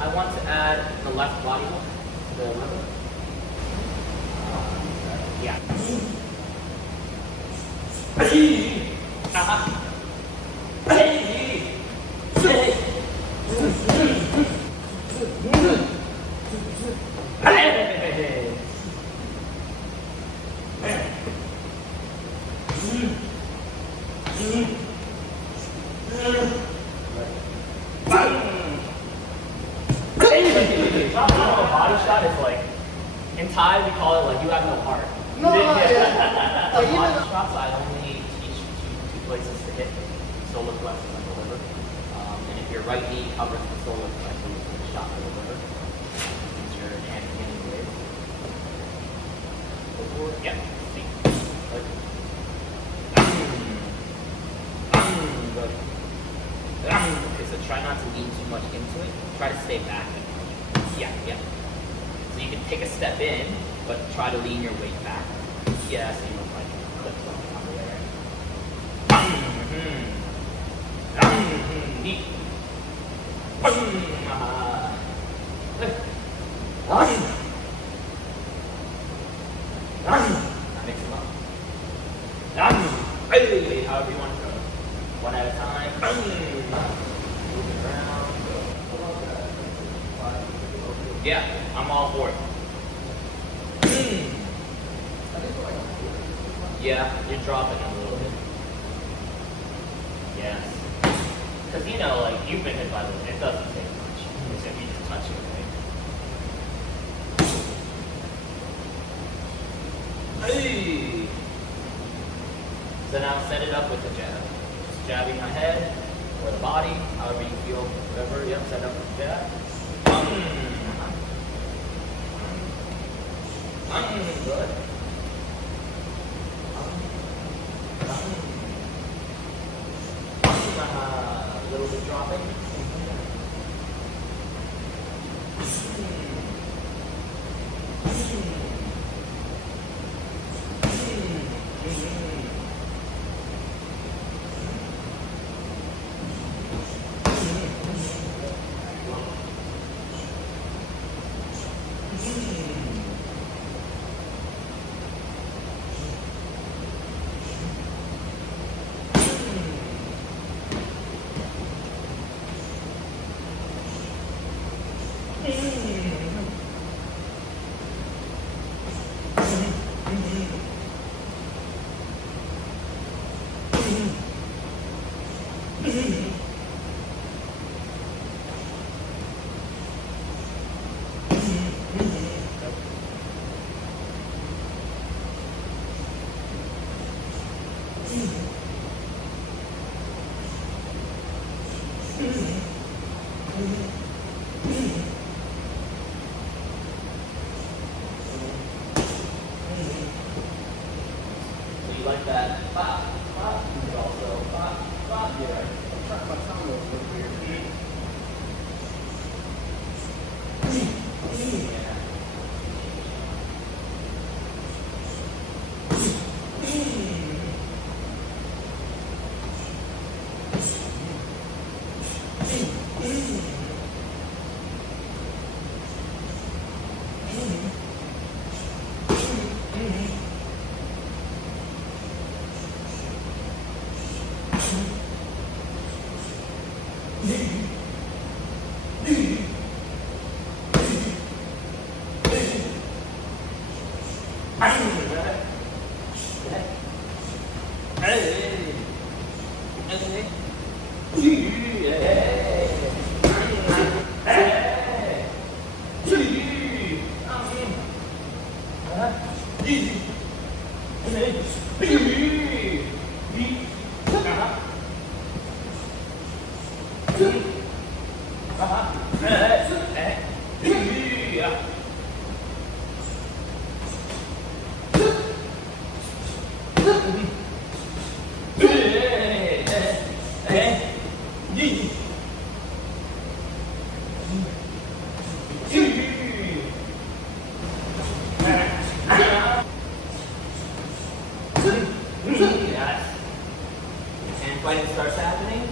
I want to add the left body hook to the lever. Yeah. Body shot is like, in Thai we call it like you have no heart. No, yeah. Body shots I only teach two places to hit: solar flex and the liver. And if your right knee covers the solar flex, you can shot to the liver. Use your hand beginning blade. Yep. See. Good. Good. Okay, so try not to lean too much into it. Try to stay back. Yeah, yeah. So you can take a step in, but try to lean your weight back. Yeah, so you don't like clips on top of there. Neat. Mix them up. However you want to go. One at a time. Moving around. Yeah, I'm all for it. Yeah, you're dropping a little bit. Yes. Because you know, like, you've been hit by this, it doesn't take much. It's if you just touch it, right? Hey! So now set it up with the jab. Just jabbing my head, or the body, however you feel, whatever. Yep, set up with the jab. Good. A little bit dropping. Like that. Pop, pop. You could also pop, pop. Yeah. My tongue was a little weird. Yeah. And when it starts happening,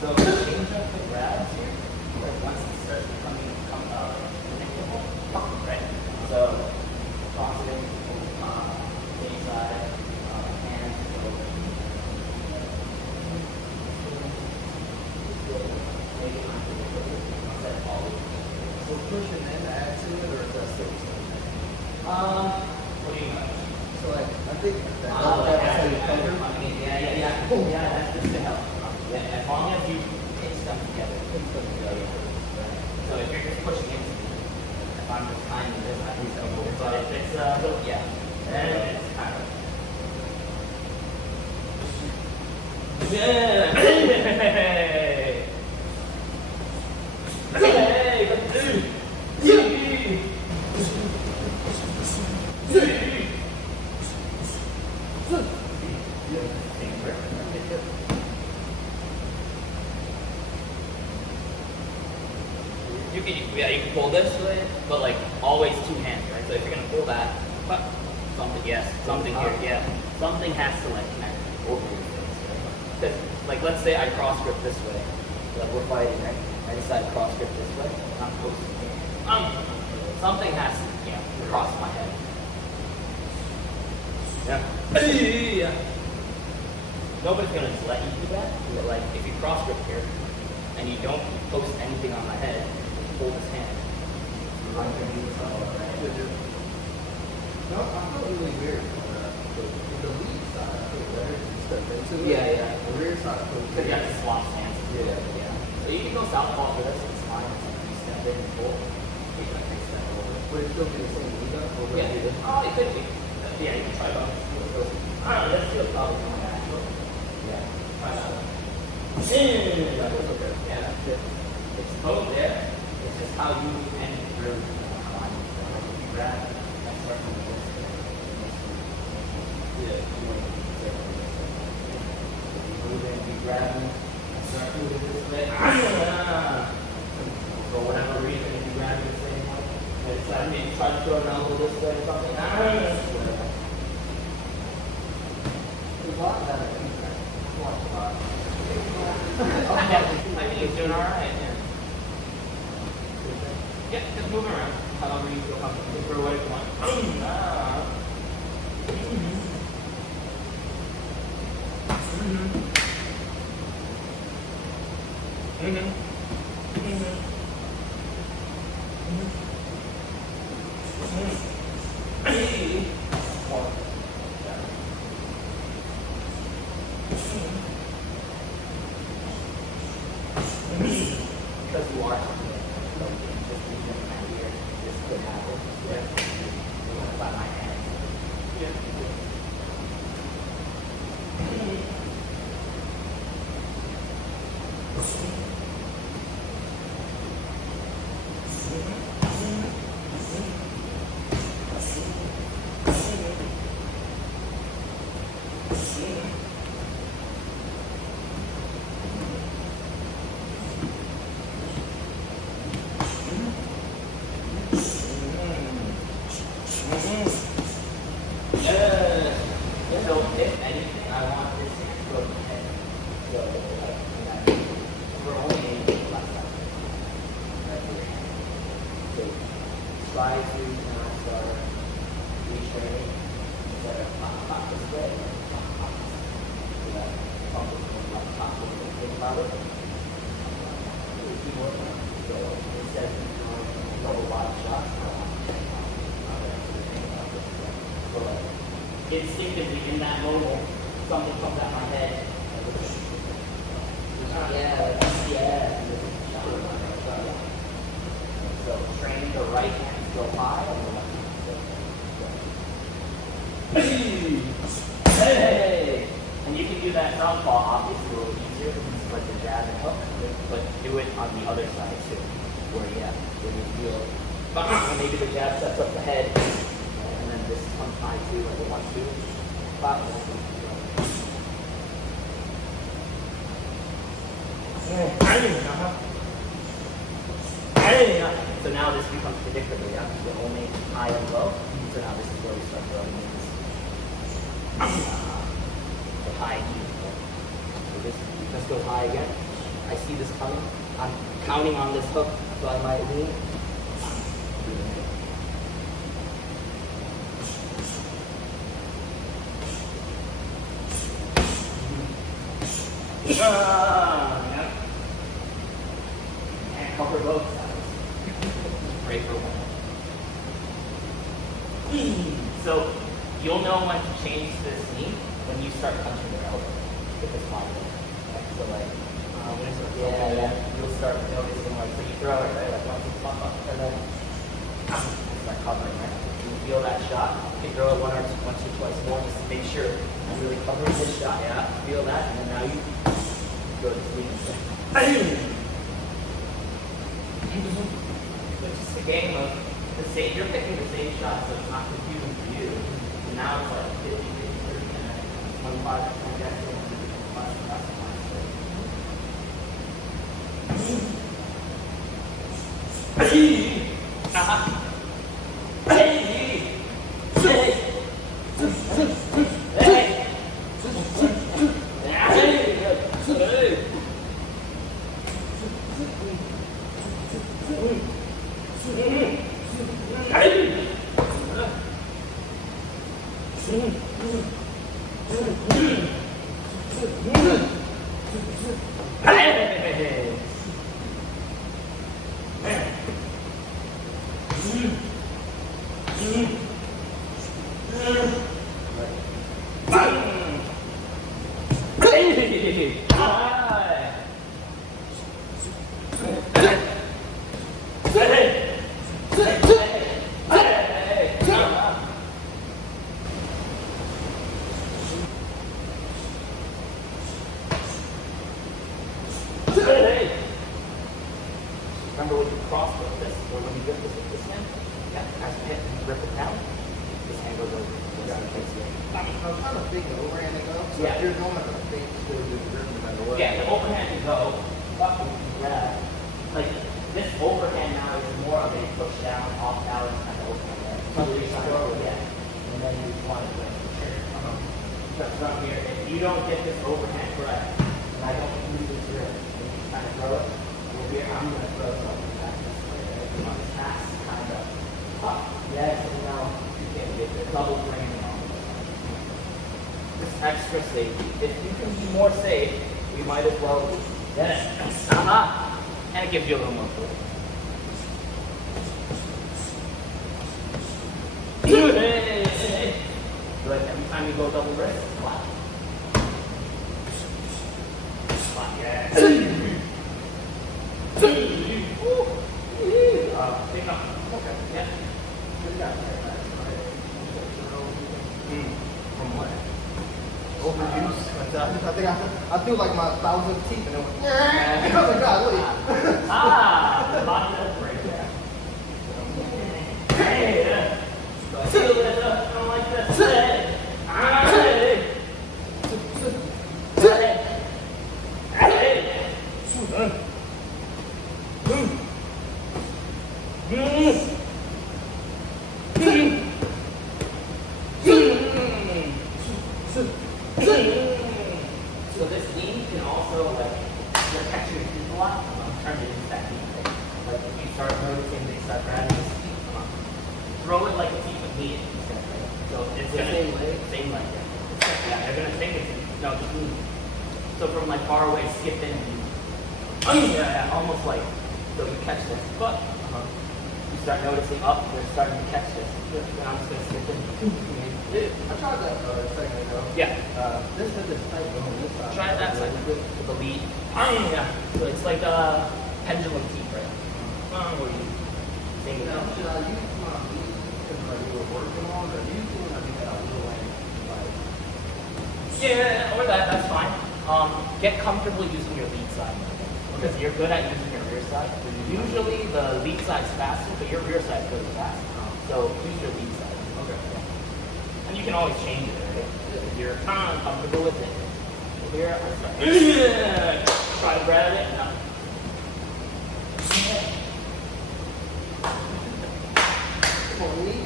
So change up the grabs here. Like once it starts becoming predictable, right? So toss it in, inside, hand, over. So push and then add to it, or is that still the same? What do you mean? So like, I think that Like that's how you after cover. coming in. Yeah, that's just to help. Yeah, as long as you pinch them together. So if you're just pushing into it, if I'm just timing this, I can still move. But if it's, yeah, then it's kind of. Yeah! Hey! Hey! Good dude! You can pull this way, but like always two hands, right? So if you're gonna pull that, something, yes, something here, yeah, something has to like connect over your face, right? Because like let's say I cross grip this way, like we're fighting, right? I decide to cross grip this way, I'm close to here. Something has to, cross my head. Yeah. Nobody's gonna just let you do that. But like if you cross grip here and you don't post anything on my head, hold his hand. I'm gonna do this all right. No, I felt really weird. The lead side, I feel better to step into it. Yeah. The rear side, I feel Because you have to swap hands. Yeah. So you can go southpaw for this, it's fine. It's like you step in and pull. You can like step over. But it still be the same lead up? Or would it be this? Oh, it could be. Yeah, you can try both. I don't know, this feels probably more natural. Yeah. Try that one. Yeah, that's okay. Yeah. It's both there. It's just how you and really climb. Like if you grab and start from this way, Yeah. you want to be careful with this way. If you move in, you grab them and start moving this way. For whatever reason, if you grab it the same way, it's like maybe try to throw an elbow this way or something. There's a lot of that I think. Watch a lot. I think he's doing alright, yeah. Yeah, just move around. However you feel comfortable. Just throw away if you want. Because you are just leaving my ear, this could happen. Yeah. You want to buy my hands. Yeah. So if anything, I want this to go to the head. So we're only aiming for the left side. Right here. So try to now start retraining instead of pop this way, pop this way. So that pump is going like top of the thing about it. Keep working on it. So instead of doing a lot of shots, I want to check out the thing about this way. So like instinctively in that moment, something comes out my head. Yeah. So train the right hand to go high and the left hand to go. Hey! And you can do that southpaw obviously a little easier because it's like the jab and hook, but do it on the other side too. Where you feel maybe the jab sets up the head. And then this comes high too, like a 1-2. So now this becomes predictable, yeah? You're only high and low. So now this is where we start throwing this. So high and low. So this just goes high again. I see this coming. I'm counting on this hook, so I might lean. Yeah. And cover both sides. Pray for one. So you'll know when to change this knee when you start punching your elbow with this body. Okay? So like, you'll start noticing like, so you throw it, right? Like once you pop up and then start covering, right? You feel that shot, you can throw it once or twice more just to make sure you're really covering this shot, yeah? Feel that, and then now you go to sleep. It's just a game of the same, you're picking the same shot, so it's not confusing for you. So now it's like 50, 50, 30, and 25, 10, Remember when you cross with this, or when you grip this with this hand? Yeah, as you hit and rip it down, this hand goes over. I was trying to think of overhand to go. So Yeah. if you're going like a fake, still just grip no matter what. Yeah, the overhand can go. Yeah. Like this overhand now is more of a push down, off balance kind of overhand. Right? From your side, yeah. And then you want to like just from here. If you don't get this overhand correct, and I don't use this grip, and you kind of throw it, over here I'm going to throw something back this way. Right? You want to pass kind of up. Yeah, so now you can get the double frame on. This extra safety. If you can be more safe, we might as well get it. And it gives you a little more force. Good. Every time you go double wrist, clap. Clap, yeah. Pick up. Okay. Yeah. Good job. From what? Overuse. I think I threw like my 1,000 teeth and it went. I was like, God, wait. The body does break there. Hey, so I feel this up, I don't like this. Hey. Hey. So this lean can also, like, you're catching your feet a lot. Turn it into that knee, right? Like, if you start noticing they start grabbing his feet, throw it like a team of knee instead, right? So it's the same leg? Same leg, yeah. Yeah, they're going to think it's, no, just lean. So from, like, far away, skip in and yeah, almost like, so you catch this, but you start noticing up, they're starting to catch this. Then I'm just going to skip in. I tried that second ago. Yeah. This is this tight on this side. Try that side with the lead. Yeah. So it's like a pendulum teeth, right? Where you think Now, should I use my lead because like we were working on, or usually when I do that, I will like. Yeah, or that's fine. Get comfortable using your lead side because you're good at using your rear side. Usually the lead side's faster, but your rear side's really fast. So use your lead side. Okay. And you can always change it, right? If you're kind of comfortable with it. Here, I start. Try to grab it. No. Come on, knee.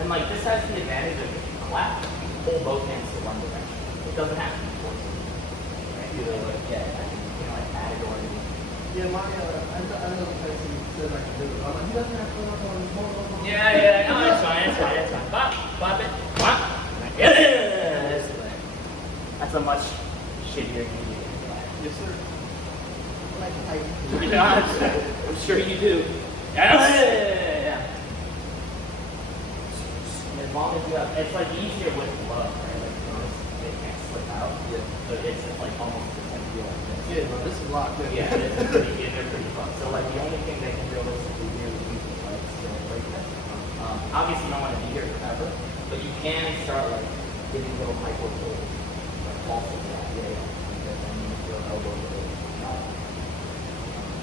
And like this has the advantage of if you clap, hold both hands to one direction. It doesn't have to be forced. Right? Yeah, I can, like add it or anything. Yeah, I know the person says I can do it. I'm like, he doesn't have to put up on his phone. Yeah, no, it's fine. Clap it. Clap. Yeah, that's a much shittier game. Yes, sir. Like, I'm sure you do. Yeah. As long as you have, it's like easier with gloves, right? Like they can't slip out. Yeah. So it's like almost the same feel like this. yeah, but this is locked in. Yeah, they're pretty fun. So like the only thing they can realistically really use is like still like this. Obviously you don't want to be here forever, but you can start like giving little micro pulls, like pulses that. Yeah. And then you feel elbow really.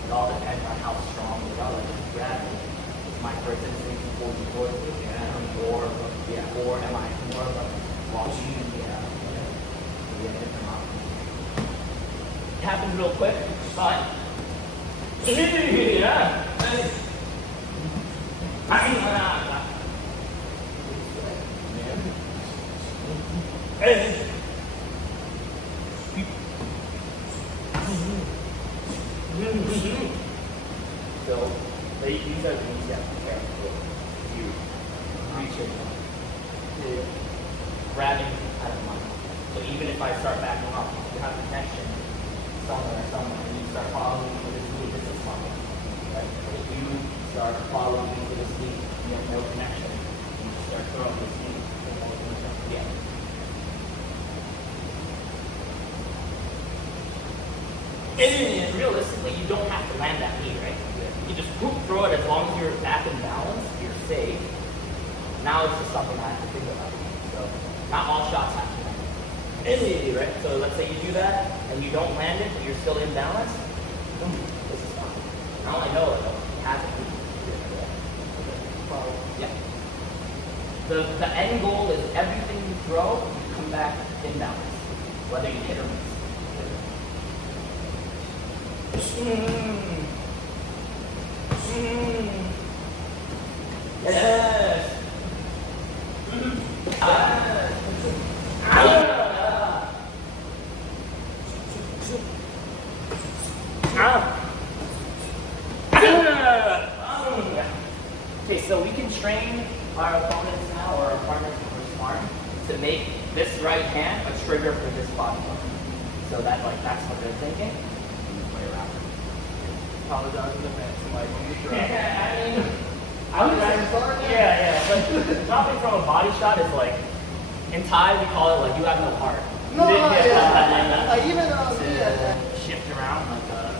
It all depends on how strong you are. Like if you grab it, is my first instinct to pull you towards me? Or am I more like watching? Yeah. Different options. It happens real quick, but yeah. So these are things you have to be careful. You reach it, grabbing out of mind. So even if I start backing off, you have connection somewhere, and you start following me for this knee, this is something. Right? If you start following me for this knee, you have no connection. You start throwing this knee. Yeah. And realistically, you don't have to land that knee, right? You just throw it as long as you're back in balance, you're safe. Now it's just something I have to think about. So not all shots have to land. Right? So let's say you do that and you don't land it, but you're still in balance. Boom, this is fine. Now I know it hasn't been. Yeah. The end goal is everything you throw, you come back in balance, whether you hit or miss. Yes. Okay, so we can train our opponents now, or our partners when we're sparring, to make this right hand a trigger for this body part. So that's what they're thinking. Play around. Apologize in advance. I would yeah. But dropping from a body shot is like, in Thai we call it like you have no heart. No, Even yeah. shift around like a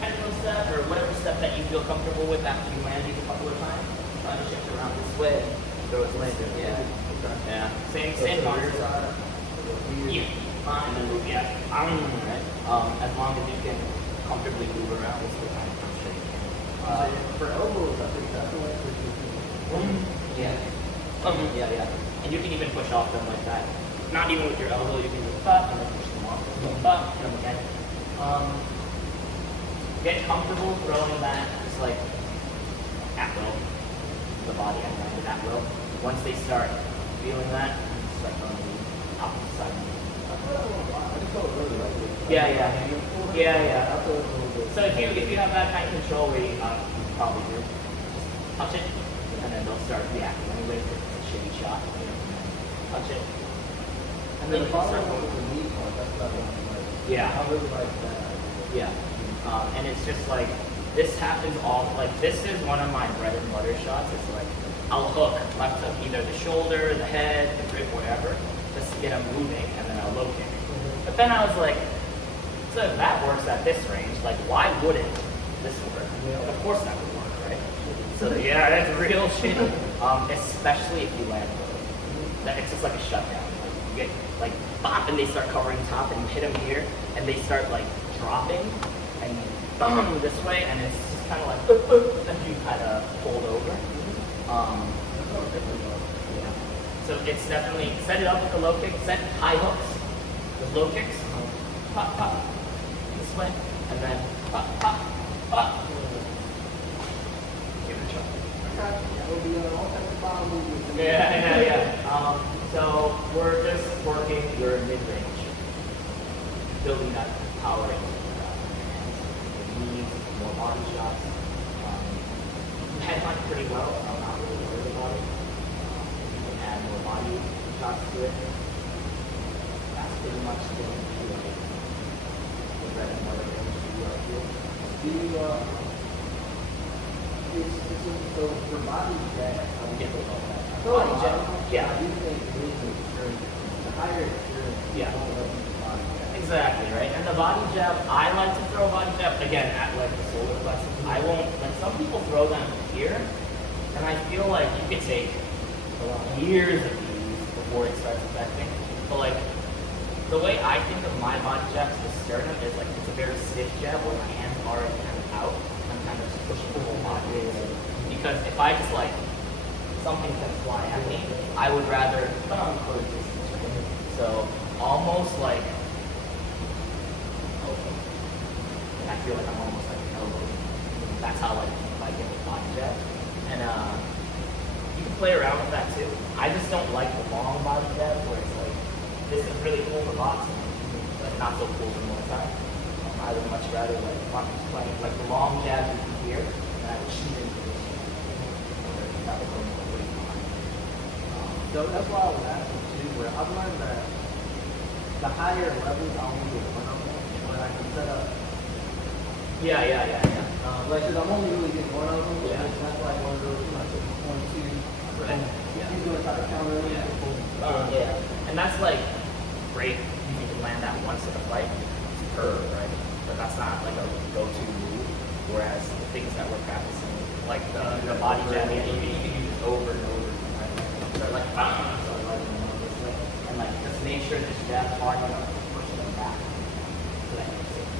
pendulum step or whatever step that you feel comfortable with after you land these a couple of times. Try to shift around this way. So it's landed. Yeah. Yeah. Same concept. Yeah. And then move. Yeah. Right. As long as you can comfortably move around, it's the kind of pressure you can. For elbows, I think that's the way for Yeah. And you can even push off them like that. Not even with your elbow, you can just up and then push them off. Up, and then again. Get comfortable throwing that just like at will. The body and land at will. Once they start feeling that, start throwing the opposite side. Yeah. So if you have that kind of control where you probably do, just touch it, and then they'll start reacting anyway because it's a shitty shot. Touch it. And then you can start going with the knee part, that's not one. Yeah. I really like that. Yeah. And it's just like, this happens this is one of my bread and butter shots. It's like, I'll hook left hook, either the shoulder, the head, the grip, whatever, just to get them moving, and then I'll low kick. But then I was like, so if that works at this range, like why wouldn't this work? Yeah. Of course that would work, right? So yeah, that's real shit. Especially if you land low. It's just like a shutdown. You get like bop and they start covering top and you hit them here and they start like dropping and boom this way and it's just kind of like and you kind of fold over. it's definitely set it up with the low kick, set high hooks with low kicks, pop, pop, this way, and then pop, pop, pop. Give it a try. Yeah. So we're just working your mid-range, building that power into your hands, your knees, more body shots. You headhunt pretty well, so I'm not really worried about it. You can add more body shots to it. That's pretty much going to be like the bread and butter range to do up here. So for body jab, Body jab, yeah. I do think the higher experience, Yeah. don't let you body jab. Exactly, right? And the body jab, I like to throw a body jab, again, at like the solar plexus. I won't, like some people throw them here, and I feel like you could take years of these before it starts affecting. But like, the way I think of my body jab to the sternum is like, it's a very stiff jab where my hands are kind of out. I'm kind of just pushing the whole body. Because if I just like, something can fly at me, I would rather put on close distance, right? So almost like, and I feel like I'm almost like elbowing. That's how like I get the body jab. And you can play around with that too. I just don't like the long body jab where it's like, this is really cool for boxing, but not so cool for Muay Thai. I would much rather like play like the long jabs you can hear, and I would shoot into this. That would go way behind. So that's why I was asking too, where I've learned that the higher levels I only get one-on-one, but I can set up. Yeah. Like, cause I'm only really getting one of them. Yeah. That's like one of those, like, 1, 2. Right. Yeah. He's gonna try to counter it. Yeah. And that's like great if you can land that once in a fight. It's superb, right? But that's not like a go-to move. Whereas the things that we're practicing, like the body jab, you can use it over and over. Right? So like bounce, and like just make sure this jab hard enough to push them back. So that you're safe.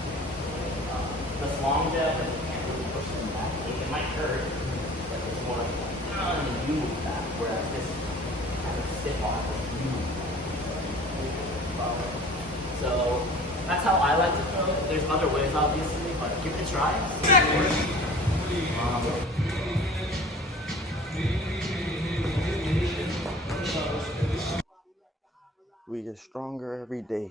This long jab, you can't really push them back. It might hurt, but it's more like you move back. Whereas this kind of stiff arm, you move back. So that's how I like to throw it. There's other ways, obviously, but give it a try. We get stronger every day.